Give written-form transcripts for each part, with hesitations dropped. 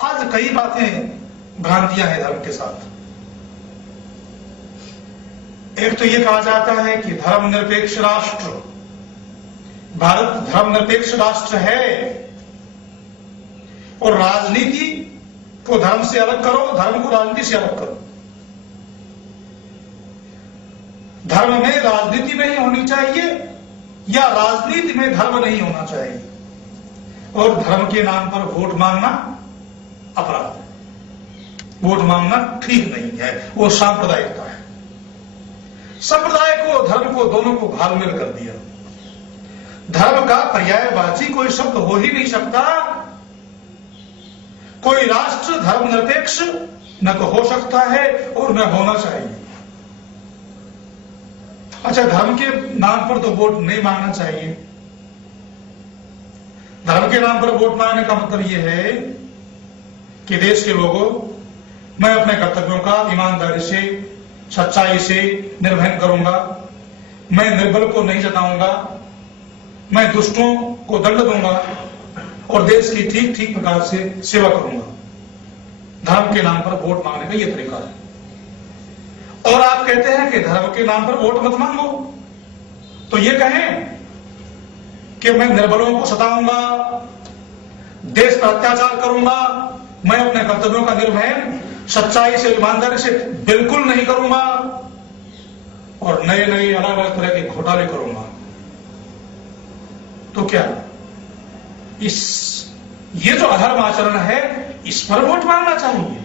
आज कई बातें भ्रांतियां हैं धर्म के साथ। एक तो ये कहा जाता है कि धर्मनिरपेक्ष राष्ट्र, भारत धर्मनिरपेक्ष राष्ट्र है और राजनीति को धर्म से अलग करो, धर्म को राजनीति से अलग करो। धर्म में राजनीति नहीं होनी चाहिए या राजनीति में धर्म नहीं होना चाहिए, और धर्म के नाम पर वोट मांगना अपराध है। वोट मांगना ठीक नहीं है, वो सांप्रदायिकता है। संप्रदाय को धर्म को दोनों को घालमेल कर दिया। धर्म का पर्यायवाची कोई शब्द हो ही नहीं सकता। कोई राष्ट्र धर्मनिरपेक्ष न तो हो सकता है और न होना चाहिए। अच्छा, धर्म के नाम पर तो वोट नहीं मांगना चाहिए। धर्म के नाम पर वोट मांगने का मतलब यह है कि देश के लोगों, मैं अपने कर्तव्यों का ईमानदारी से, सच्चाई से निर्वहन करूंगा, मैं निर्बल को नहीं जताऊंगा, मैं दुष्टों को दंड दूंगा और देश की ठीक ठीक प्रकार से सेवा करूंगा। धर्म के नाम पर वोट मांगने का यह तरीका है। और आप कहते हैं कि धर्म के नाम पर वोट मत मांगो, तो ये कहें कि मैं निर्बलों को सताऊंगा, देश पर अत्याचार करूंगा, मैं अपने कर्तव्यों का निर्वहन सच्चाई से, ईमानदारी से बिल्कुल नहीं करूंगा और नए नए अलग अलग तरह के घोटाले करूंगा, तो क्या ये जो अधर्म आचरण है इस पर वोट मांगना चाहिए?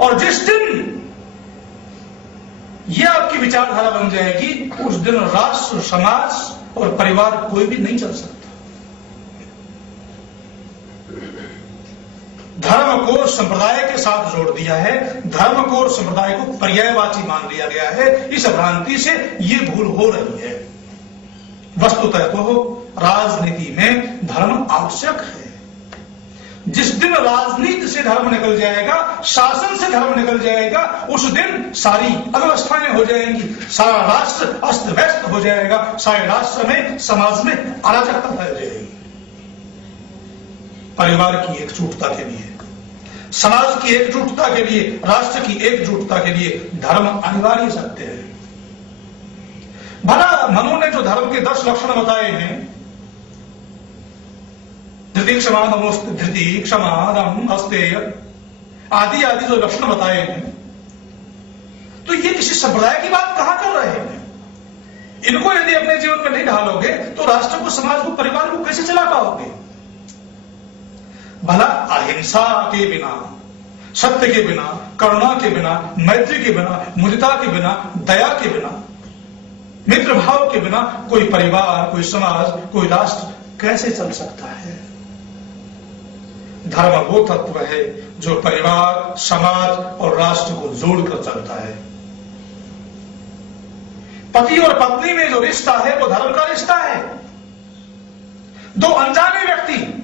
और जिस दिन यह आपकी विचारधारा बन जाएगी, उस दिन राष्ट्र, समाज और परिवार कोई भी नहीं चल सकता। धर्म को संप्रदाय के साथ जोड़ दिया है, धर्म को और संप्रदाय को पर्यायवाची मान लिया गया है। इस भ्रांति से यह भूल हो रही है। वस्तुतः तो राजनीति में धर्म आवश्यक है। जिस दिन राजनीति से धर्म निकल जाएगा, शासन से धर्म निकल जाएगा, उस दिन सारी अव्यवस्थाएं हो जाएंगी, सारा राष्ट्र अस्त व्यस्त हो जाएगा, सारे राष्ट्र में, समाज में अराजकता फैल जाएगी। परिवार की एकजुटता के लिए, समाज की एकजुटता के लिए, राष्ट्र की एकजुटता के लिए धर्म अनिवार्य सत्य है। भला मनु ने जो धर्म के 10 लक्षण बताए हैं, धृति क्षमा दम अस्तेय आदि आदि जो लक्षण बताए हैं, तो ये किसी संप्रदाय की बात कहां कर रहे हैं? इनको यदि अपने जीवन में नहीं ढालोगे तो राष्ट्र को, समाज को, परिवार को कैसे चला पाओगे? भला अहिंसा के बिना, सत्य के बिना, करुणा के बिना, मैत्री के बिना, मुदिता के बिना, दया के बिना, मित्र भाव के बिना कोई परिवार, कोई समाज, कोई राष्ट्र कैसे चल सकता है? धर्म वो तत्व है जो परिवार, समाज और राष्ट्र को जोड़कर चलता है। पति और पत्नी में जो रिश्ता है वो धर्म का रिश्ता है। दो अनजाने व्यक्ति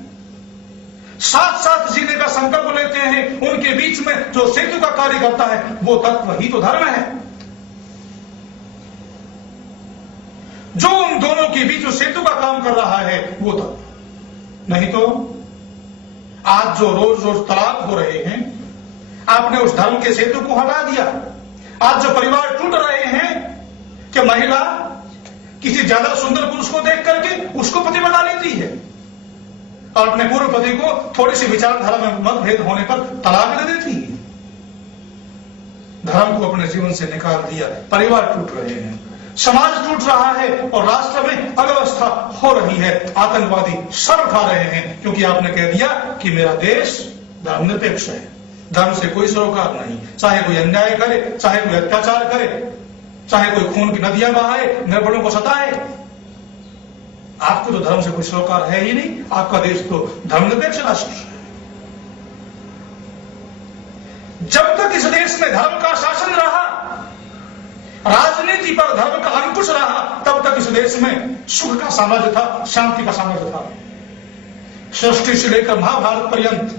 साथ साथ जीने का संकल्प लेते हैं, उनके बीच में जो सेतु का कार्य करता है वो तत्व ही तो धर्म है। जो उन दोनों के बीच जो सेतु का काम कर रहा है वो तत्व। नहीं तो आज जो रोज रोज तलाक हो रहे हैं, आपने उस धर्म के सेतु को हटा दिया। आज जो परिवार टूट रहे हैं कि महिला किसी ज्यादा सुंदर पुरुष को देख करके उसको पति बना लेती है और अपने पूर्व पति को थोड़ी सी विचारधारा में मतभेद होने पर तलाक दे देती है। धर्म को अपने जीवन से निकाल दिया, परिवार टूट रहे हैं, समाज टूट रहा है और राष्ट्र में अव्यवस्था हो रही है। आतंकवादी सर उठा रहे हैं क्योंकि आपने कह दिया कि मेरा देश धर्मनिरपेक्ष है, धर्म से कोई सरोकार नहीं। चाहे कोई अन्याय करे, चाहे कोई अत्याचार करे, चाहे कोई खून की नदियां बहाए, निर्बलों को सताए, आपको तो धर्म से कोई सरोकार है ही नहीं। आपका देश तो धर्मनिरपेक्ष राष्ट्र है। जब तक इस देश में धर्म का शासन रहा, राजनीति पर धर्म का अंकुश रहा, तब तक इस देश में सुख का साम्राज्य था, शांति का साम्राज्य था। सृष्टि से लेकर महाभारत पर्यंत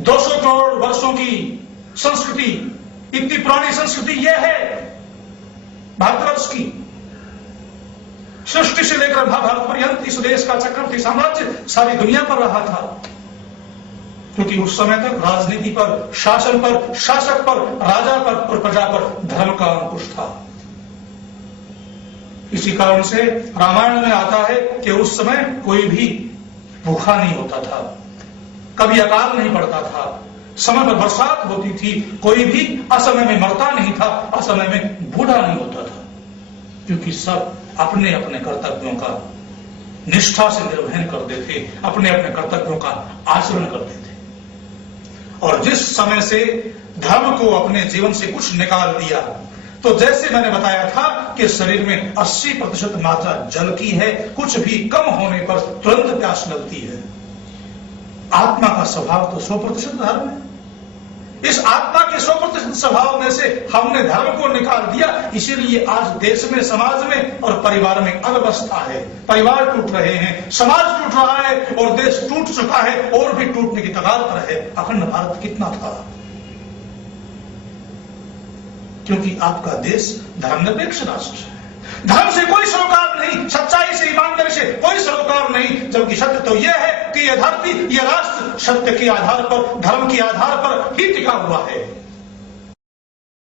200 करोड़ वर्षों की संस्कृति, इतनी पुरानी संस्कृति यह है भारतवर्ष की। सृष्टि से लेकर महाभारत पर्यंत इस देश का चक्रवर्ती साम्राज्य सारी दुनिया पर रहा था। क्योंकि उस समय तक राजनीति पर, शासन पर, शासक पर, राजा पर और प्रजा पर धर्म का अंकुश था। इसी कारण से रामायण में आता है कि उस समय कोई भी भूखा नहीं होता था, कभी अकाल नहीं पड़ता था, समय पर बरसात होती थी, कोई भी असमय में मरता नहीं था, असमय में बूढ़ा नहीं होता था, क्योंकि सब अपने अपने कर्तव्यों का निष्ठा से निर्वहन करते थे, अपने अपने कर्तव्यों का आचरण करते थे। और जिस समय से धर्म को अपने जीवन से कुछ निकाल दिया, तो जैसे मैंने बताया था कि शरीर में 80% मात्रा जल की है, कुछ भी कम होने पर तुरंत प्यास लगती है। आत्मा का स्वभाव तो 100% धर्म है। इस आत्मा के 100% स्वभाव में से हमने धर्म को निकाल दिया, इसीलिए आज देश में, समाज में और परिवार में अव्यवस्था है। परिवार टूट रहे हैं, समाज टूट रहा है और देश टूट चुका है और भी टूटने की कगार पर है। अखंड भारत कितना था, क्योंकि आपका देश धर्मनिरपेक्ष राष्ट्र है। धर्म से कोई सरोकार नहीं, सच्चाई से, ईमानदारी से कोई सरोकार नहीं, जबकि सत्य तो यह है कि यह धरती, यह राष्ट्र सत्य के आधार पर, धर्म के आधार पर ही टिका हुआ है।